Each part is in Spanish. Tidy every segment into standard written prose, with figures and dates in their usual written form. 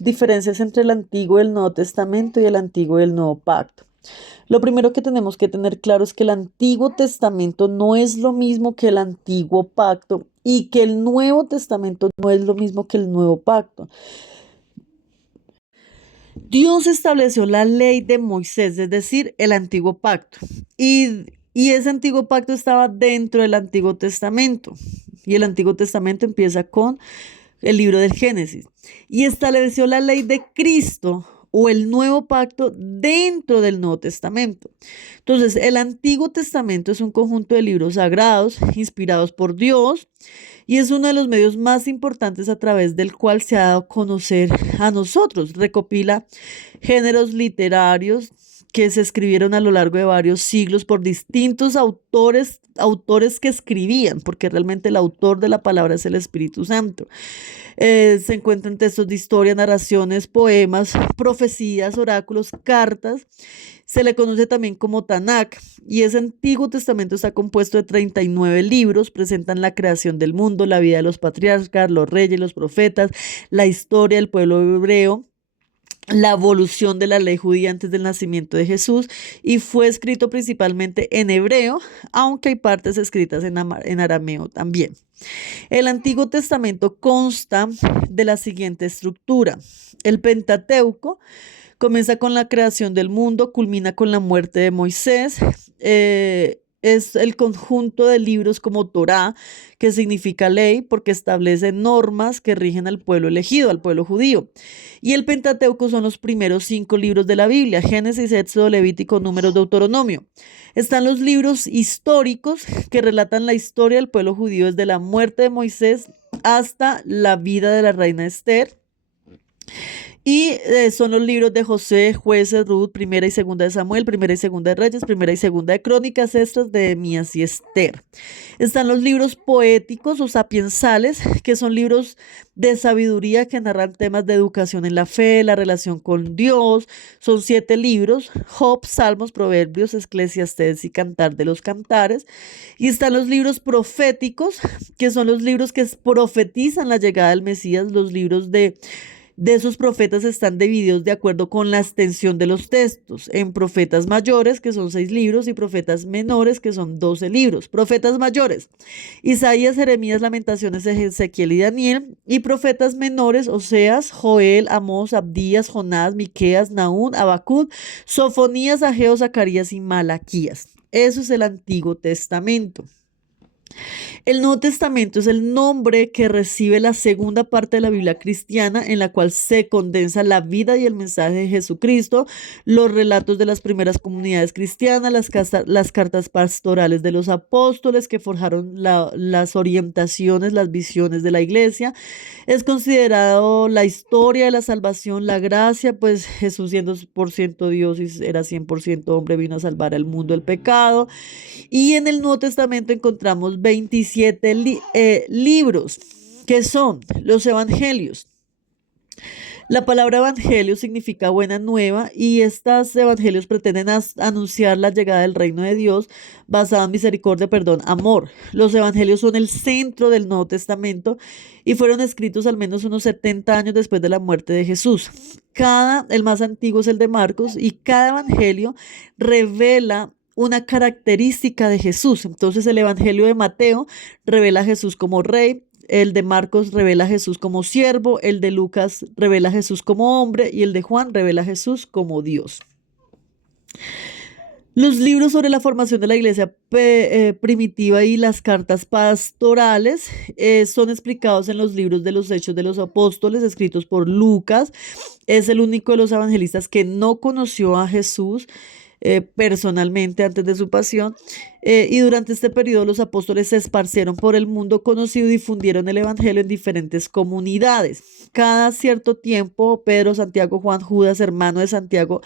diferencias entre el Antiguo y el Nuevo Testamento y el Antiguo y el Nuevo Pacto. Lo primero que tenemos que tener claro es que el Antiguo Testamento no es lo mismo que el Antiguo Pacto y que el Nuevo Testamento no es lo mismo que el Nuevo Pacto. Dios estableció la ley de Moisés, es decir, el Antiguo Pacto, y ese Antiguo Pacto estaba dentro del Antiguo Testamento. Y el Antiguo Testamento empieza con el libro del Génesis, y estableció la ley de Cristo o el nuevo pacto dentro del Nuevo Testamento. Entonces, el Antiguo Testamento es un conjunto de libros sagrados inspirados por Dios y es uno de los medios más importantes a través del cual se ha dado a conocer a nosotros. Recopila géneros literarios que se escribieron a lo largo de varios siglos por distintos autores que escribían, porque realmente el autor de la palabra es el Espíritu Santo. Se encuentran textos de historia, narraciones, poemas, profecías, oráculos, cartas. Se le conoce también como Tanakh y ese Antiguo Testamento está compuesto de 39 libros, presentan la creación del mundo, la vida de los patriarcas, los reyes, los profetas, la historia del pueblo hebreo, la evolución de la ley judía antes del nacimiento de Jesús y fue escrito principalmente en hebreo, aunque hay partes escritas en arameo también. El Antiguo Testamento consta de la siguiente estructura. El Pentateuco comienza con la creación del mundo, culmina con la muerte de Moisés. Es el conjunto de libros como Torá, que significa ley, porque establece normas que rigen al pueblo elegido, al pueblo judío. Y el Pentateuco son los primeros 5 libros de la Biblia: Génesis, Éxodo, Levítico, Números, Deuteronomio. Están los libros históricos que relatan la historia del pueblo judío desde la muerte de Moisés hasta la vida de la reina Esther. Y son los libros de José, Jueces, Ruth, Primera y Segunda de Samuel, Primera y Segunda de Reyes, Primera y Segunda de Crónicas, estas de Nehemías y Esther. Están los libros poéticos o sapiensales, que son libros de sabiduría que narran temas de educación en la fe, la relación con Dios. Son 7 libros: Job, Salmos, Proverbios, Eclesiastés y Cantar de los Cantares. Y están los libros proféticos, que son los libros que profetizan la llegada del Mesías. Los libros de esos profetas están divididos de acuerdo con la extensión de los textos, en profetas mayores, que son 6 libros, y profetas menores, que son 12 libros. Profetas mayores: Isaías, Jeremías, Lamentaciones, Ezequiel y Daniel. Y profetas menores: Oseas, Joel, Amós, Abdías, Jonás, Miqueas, Nahum, Habacuc, Sofonías, Ageo, Zacarías y Malaquías. Eso es el Antiguo Testamento. El Nuevo Testamento es el nombre que recibe la segunda parte de la Biblia cristiana, en la cual se condensa la vida y el mensaje de Jesucristo, los relatos de las primeras comunidades cristianas, las cartas pastorales de los apóstoles que forjaron las orientaciones, las visiones de la iglesia. Es considerado la historia de la salvación, la gracia, pues Jesús, siendo 100% Dios y era 100% hombre, vino a salvar al mundo del pecado. Y en el Nuevo Testamento encontramos 27 libros, que son los evangelios. La palabra evangelio significa buena nueva y estos evangelios pretenden anunciar la llegada del reino de Dios basado en misericordia, perdón, amor. Los evangelios son el centro del Nuevo Testamento y fueron escritos al menos unos 70 años después de la muerte de Jesús. El más antiguo es el de Marcos, y cada evangelio revela una característica de Jesús. Entonces, el evangelio de Mateo revela a Jesús como rey, el de Marcos revela a Jesús como siervo, el de Lucas revela a Jesús como hombre y el de Juan revela a Jesús como Dios. Los libros sobre la formación de la iglesia primitiva y las cartas pastorales son explicados en los libros de los Hechos de los Apóstoles, escritos por Lucas. Es el único de los evangelistas que no conoció a Jesús personalmente antes de su pasión, y durante este periodo los apóstoles se esparcieron por el mundo conocido y difundieron el evangelio en diferentes comunidades. Cada cierto tiempo, Pedro, Santiago, Juan, Judas, hermano de Santiago,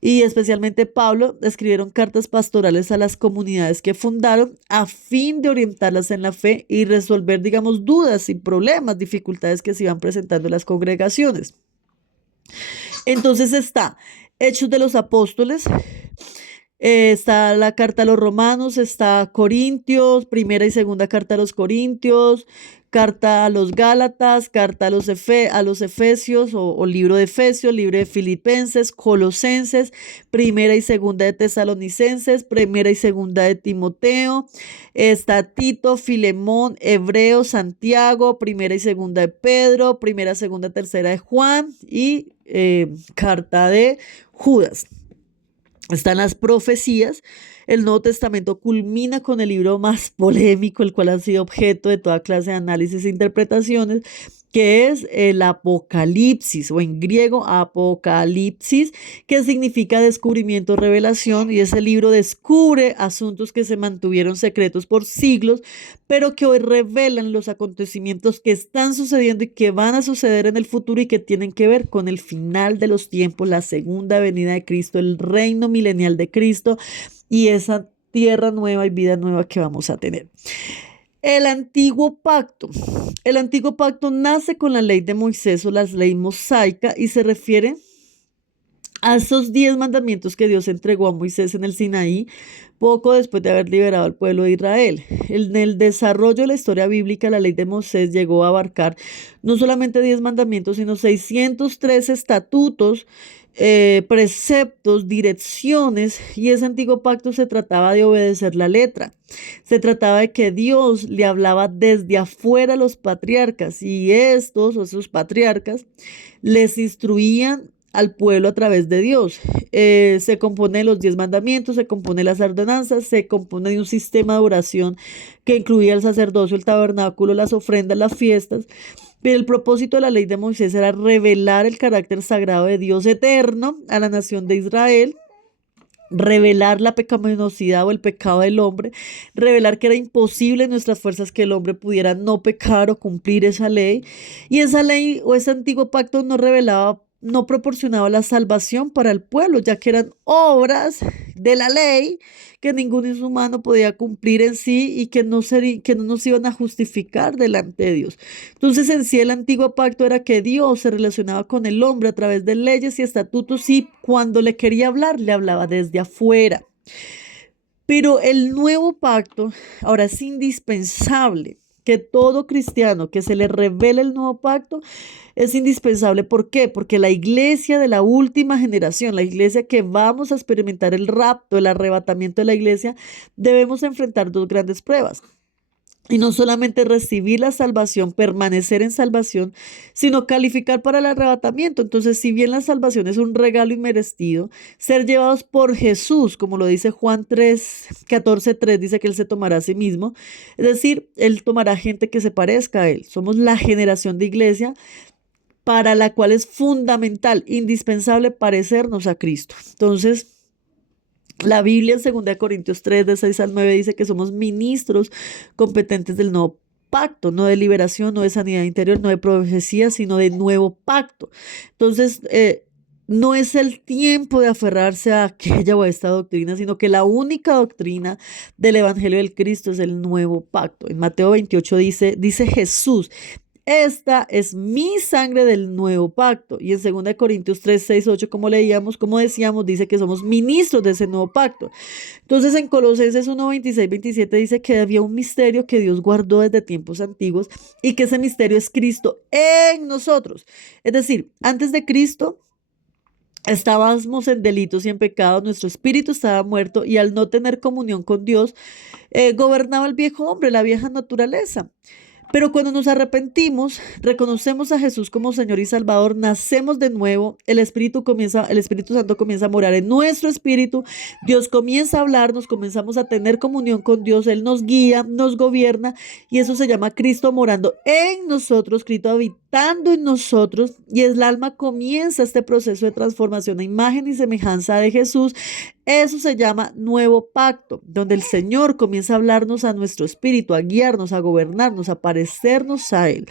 y especialmente Pablo, escribieron cartas pastorales a las comunidades que fundaron a fin de orientarlas en la fe y resolver, digamos, dudas y problemas, dificultades que se iban presentando en las congregaciones. Entonces está Hechos de los Apóstoles, está la carta a los Romanos, está Corintios, primera y segunda carta a los Corintios, carta a los Gálatas, carta a a los Efesios o libro de Efesios, libro de Filipenses, Colosenses, primera y segunda de Tesalonicenses, primera y segunda de Timoteo, está Tito, Filemón, Hebreo, Santiago, primera y segunda de Pedro, primera, segunda, tercera de Juan y carta de Judas. Están las profecías. El Nuevo Testamento culmina con el libro más polémico, el cual ha sido objeto de toda clase de análisis e interpretaciones, que es el Apocalipsis, o en griego Apocalipsis, que significa descubrimiento, revelación, y ese libro descubre asuntos que se mantuvieron secretos por siglos, pero que hoy revelan los acontecimientos que están sucediendo y que van a suceder en el futuro y que tienen que ver con el final de los tiempos, la segunda venida de Cristo, el reino milenial de Cristo y esa tierra nueva y vida nueva que vamos a tener. El antiguo pacto. El antiguo pacto nace con la ley de Moisés o la ley mosaica y se refiere a esos 10 mandamientos que Dios entregó a Moisés en el Sinaí, poco después de haber liberado al pueblo de Israel. En el desarrollo de la historia bíblica, la ley de Moisés llegó a abarcar no solamente 10 mandamientos, sino 603 estatutos, preceptos, direcciones, y ese antiguo pacto se trataba de obedecer la letra. Se trataba de que Dios le hablaba desde afuera a los patriarcas y estos, o esos patriarcas, les instruían al pueblo a través de Dios. Se compone de los 10 mandamientos, se compone de las ordenanzas, se compone de un sistema de oración que incluía el sacerdocio, el tabernáculo, las ofrendas, las fiestas. Pero el propósito de la ley de Moisés era revelar el carácter sagrado de Dios eterno a la nación de Israel, revelar la pecaminosidad o el pecado del hombre, revelar que era imposible en nuestras fuerzas que el hombre pudiera no pecar o cumplir esa ley. Y esa ley o ese antiguo pacto no proporcionaba la salvación para el pueblo, ya que eran obras de la ley que ningún humano podía cumplir en sí y que no nos iban a justificar delante de Dios. Entonces, en sí, el antiguo pacto era que Dios se relacionaba con el hombre a través de leyes y estatutos y cuando le quería hablar, le hablaba desde afuera. Pero el nuevo pacto ahora es indispensable que todo cristiano que se le revele el nuevo pacto es indispensable. ¿Por qué? Porque la iglesia de la última generación, la iglesia que vamos a experimentar el rapto, el arrebatamiento de la iglesia, debemos enfrentar 2 grandes pruebas. Y no solamente recibir la salvación, permanecer en salvación, sino calificar para el arrebatamiento. Entonces, si bien la salvación es un regalo inmerecido, ser llevados por Jesús, como lo dice Juan 14:3, dice que Él se tomará a sí mismo. Es decir, Él tomará gente que se parezca a Él. Somos la generación de iglesia para la cual es fundamental, indispensable parecernos a Cristo. Entonces, la Biblia en 2 Corintios 3, de 6 al 9, dice que somos ministros competentes del nuevo pacto, no de liberación, no de sanidad interior, no de profecía, sino de nuevo pacto. Entonces, no es el tiempo de aferrarse a aquella o a esta doctrina, sino que la única doctrina del Evangelio del Cristo es el nuevo pacto. En Mateo 28 dice Jesús: esta es mi sangre del nuevo pacto. Y en 2 Corintios 3, 6, 8, como decíamos, dice que somos ministros de ese nuevo pacto. Entonces en Colosenses 1, 26, 27 dice que había un misterio que Dios guardó desde tiempos antiguos y que ese misterio es Cristo en nosotros. Es decir, antes de Cristo estábamos en delitos y en pecados, nuestro espíritu estaba muerto y al no tener comunión con Dios, gobernaba el viejo hombre, la vieja naturaleza. Pero cuando nos arrepentimos, reconocemos a Jesús como Señor y Salvador, nacemos de nuevo, el Espíritu Santo comienza a morar en nuestro espíritu, Dios comienza a hablarnos, comenzamos a tener comunión con Dios, Él nos guía, nos gobierna y eso se llama Cristo morando en nosotros, Cristo habitando en nosotros, y el alma comienza este proceso de transformación a imagen y semejanza de Jesús. Eso se llama nuevo pacto, donde el Señor comienza a hablarnos a nuestro espíritu, a guiarnos, a gobernarnos, a parecernos a Él.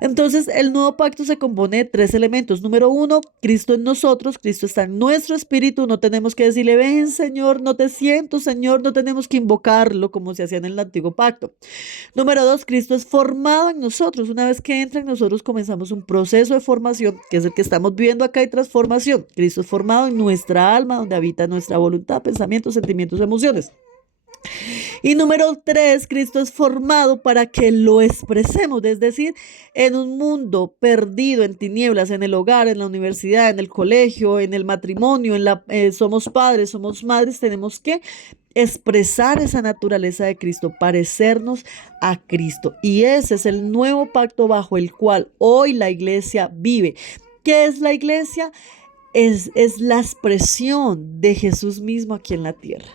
Entonces, el nuevo pacto se compone de 3 elementos. Número 1, Cristo en nosotros, Cristo está en nuestro espíritu. No tenemos que decirle: ven, Señor, no te siento, Señor. No tenemos que invocarlo como se hacía en el antiguo pacto. Número 2, Cristo es formado en nosotros. Una vez que entra en nosotros, comenzamos un proceso de formación, que es el que estamos viendo acá, y transformación. Cristo es formado en nuestra alma, donde habita nuestra voluntad, pensamientos, sentimientos, emociones. Y número 3, Cristo es formado para que lo expresemos, es decir, en un mundo perdido en tinieblas, en el hogar, en la universidad, en el colegio, en el matrimonio, somos padres, somos madres, tenemos que expresar esa naturaleza de Cristo, parecernos a Cristo. Y ese es el nuevo pacto bajo el cual hoy la iglesia vive. ¿Qué es la iglesia? Es la expresión de Jesús mismo aquí en la tierra.